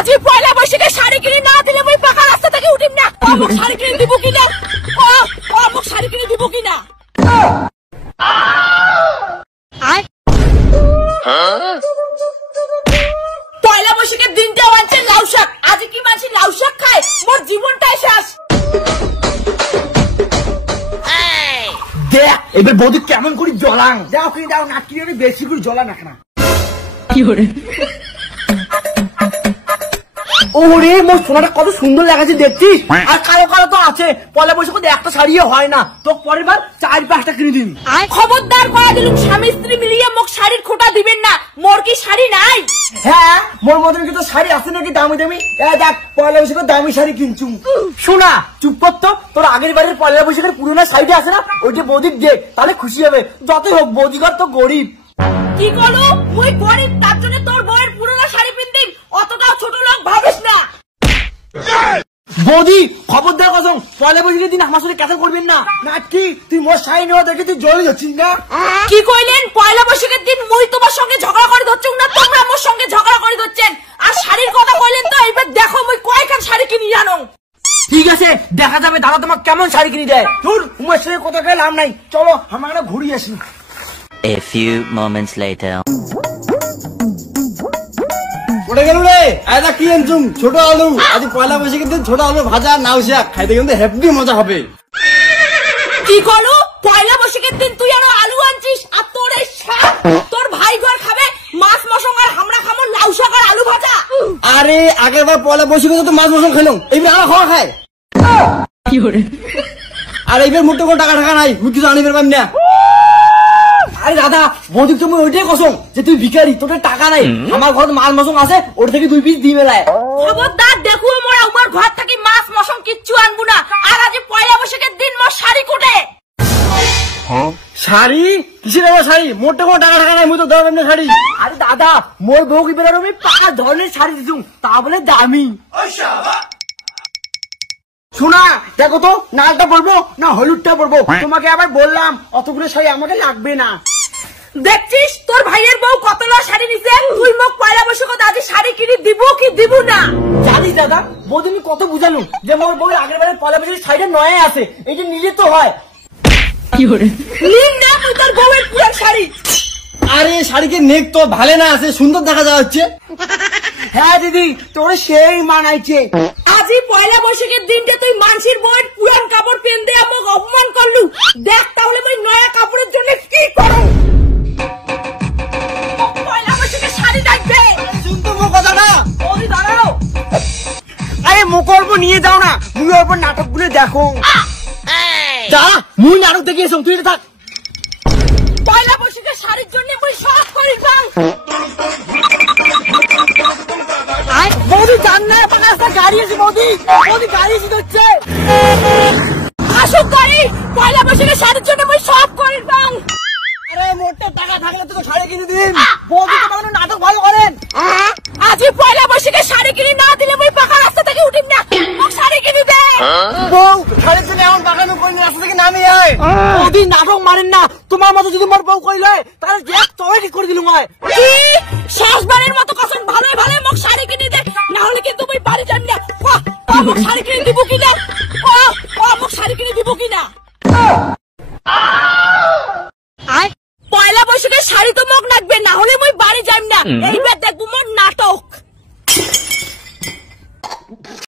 আজি পয়লা বৈশাখে শাড়ি কিনে না দিলে মই পাকা রাস্তা থেকে উঠিম না। মোক শাড়ি কিনে দিব কিনা, মোক শাড়ি কিনে দিব কিনা। পয়লা বৈশাখের দিনটা মানছে লাউ শাক, আজ কি মানছি লাউ শাক খায়, মোর জীবনটাই শেষ। দেখ এবার বৌদি কেমন করে জ্বলাং, যাও কিনে দাও না, কিনে বেশি করে জ্বলা না কেনা। কি করে ওরে মোর সোনাটা কত সুন্দর লাগাচ্ছে দেখছিস, আর কালো কালো তো আছে। পয়লা বৈশাখে একটা শাড়িও হয় না, তো পরের বার 4-5টা কিনে দিন। খবরদার করা দিলুম, স্বামী স্ত্রী মিলিয়ে মোক শাড়ির খোটা দিবেন না। মোর কি শাড়ি নাই? হ্যাঁ মোর মতন কি তো শাড়ি আছে নাকি দামি দামি? দেখ পয়লা বৈশাখে দামি শাড়ি কিনছু। শোনা চুপ কর তো, তোর আগের বাড়ির পয়লা বৈশাখের পুরোনো শাড়িটা আছে না, ওইটা বৌদিক দে, তাহলে খুশি হবে। যতই হোক বৌদিঘর তো গরিব। কি করলো মুই গরিব, তার জন্য তোর বউয়ের পুরোনো শাড়ি পিনদিম, অতটাও ছোট লোক ভাবিস না। বৌদি খবরদার কসম, পয়লা বৈশাখের দিন আমার সাথে ক্যাসেল করবেন না। নাকি তুই মোর শাড়ি নেওয়া দেখে তুই জ্বলে যাচ্ছিস না? কি কইলেন? পয়লা বৈশাখের দিন মুই তোমার সঙ্গে ঝগড়া করে ধরছুম না তোমরা মোর সঙ্গে ঝগড়া করে ধরছেন? আর শাড়ির কথা কইলেন তো, এবার দেখো মুই কয়খান শাড়ি কিনি জানো। ঠিক আছে দেখা যাবে দাদা তোমার কেমন শাড়ি কিনে দেয়। তোর উমের সঙ্গে কথা কে লাভ নাই, চলো আমরা ঘুরিয়ে আসি। A few moments later. ওটা গেল রে, আয়দা কি আনছুম? ছোট আলু। আজ পয়লা বৈশাখের দিন ছোট আলু ভাজা নাও শাক খাইতে কিন্তু হেভি মজা হবে। কি করলো? পয়লা বৈশাখের দিন তুই আরো আলু আনছিস, আর তোর এই শাক তোর ভাই ঘর খাবে মাছ মশং, আর আমরা খাবো লাউ শাক আর আলু ভাজা। আরে আগের বার পয়লা বৈশাখে তো মাছ মশলা খেলাম, এইবার আমার খাওয়া খায়। কি করে? আর এইবার মুঠে কোনো টাকা টাকা নাই, মুই কিছু আনিবার পারি না। আরে দাদা বৌদি তুমি ওইটাই কসম যে তুই ভিখারি, তোর টাকা নাই। আমার ঘর মাছ মশং আছে, ওর থেকে 2 পিস দিয়ে মেলায়। খবরদার দেখো মোরা আমার ঘর থেকে মাছ মশং কিচ্ছু আনবো না। আর আজ পয়লা বৈশাখের দিন মোর শাড়ি কোটে। শাড়ি কিসের আমার শাড়ি? মোটে কোনো টাকা টাকা নাই, মুই তো দেওয়া পারি না শাড়ি। আরে দাদা মোর বউ কি বেরো আমি 5 ধরনের শাড়ি দিছু, তা বলে দামি। শোনা দেখো তো, লালটা পরবো না হলুদটা পরবো? তোমাকে আবার বললাম অতগুলো শাড়ি আমাকে লাগবে না। দেখছিস তোর ভাইয়ের বউ কতলা শাড়ি নিছে, তুই মোক পয়লা বৈশাখে আজ শাড়ি কিনে দিব কি দিব না? জানিস দাদা বৌদি আমি কত বুঝালু যে মোর বউ আগের বারে পয়লা বৈশাখের শাড়িটা নয় আছে, এইটা নিলে তো হয়। কি করে নিন না তুই তোর বউয়ের পুরো শাড়ি? আরে শাড়িকে নেক তো ভালো না আছে, সুন্দর দেখা যাচ্ছে। হ্যাঁ দিদি তোর সেই মানাইছে। আজই পয়লা বৈশাখের দিনটা তুই মানুষের বউয়ের পুরান কাপড় পেন দিয়ে আমাকে অপমান করলু। দেখ তাহলে তুই নয়া কাপড়ের জন্য কি করো। পয়লা বৈশাখের শাড়ি দেখবে। শুনতো মোর কথাটা? বৌদি দাঁড়াও। আরে মুকরবো নিয়ে যাও না, মুই ওর উপর নাটকগুলো দেখো। যা মুই নাটক দেখে এসো, তুই থাক। পয়লা বৈশাখের শাড়ির জন্য মুই সব করি গাম। বৌদি জান না পাঁচটা গাড়ি আছে, বৌদি বৌদি গাড়ি এসে হচ্ছে। আসুক করি পয়লা বৈশাখের শাড়ির জন্য মুই সব করি গাম। আরে মোটে টাকা থাকলে তো শাড়ি কিনে দিন। বৌদি তোমার নাটক ভালো করেন। আজই পয়লা বৈশাখের শাড়ি কিনে না দিলে মুই পাকা রাস্তা থেকে উঠিম না। মোক শাড়ি কিনে দে। বউ শাড়ির জন্য এমন বাগানো করে রাস্তা থেকে নামে আয়। বৌদি নাটক মারেন না, তোমার মতো যদি মোর বউ কইলে তাহলে দেখ তবে ঠিক করে দিলুম। হয় কি শেষবারের মতো কসম ভালোই ভালো মোক শাড়ি কিনে দে, না হলে কিন্তু মুই বাড়ি যাই না। মোক শাড়ি কিনে দিব কি না?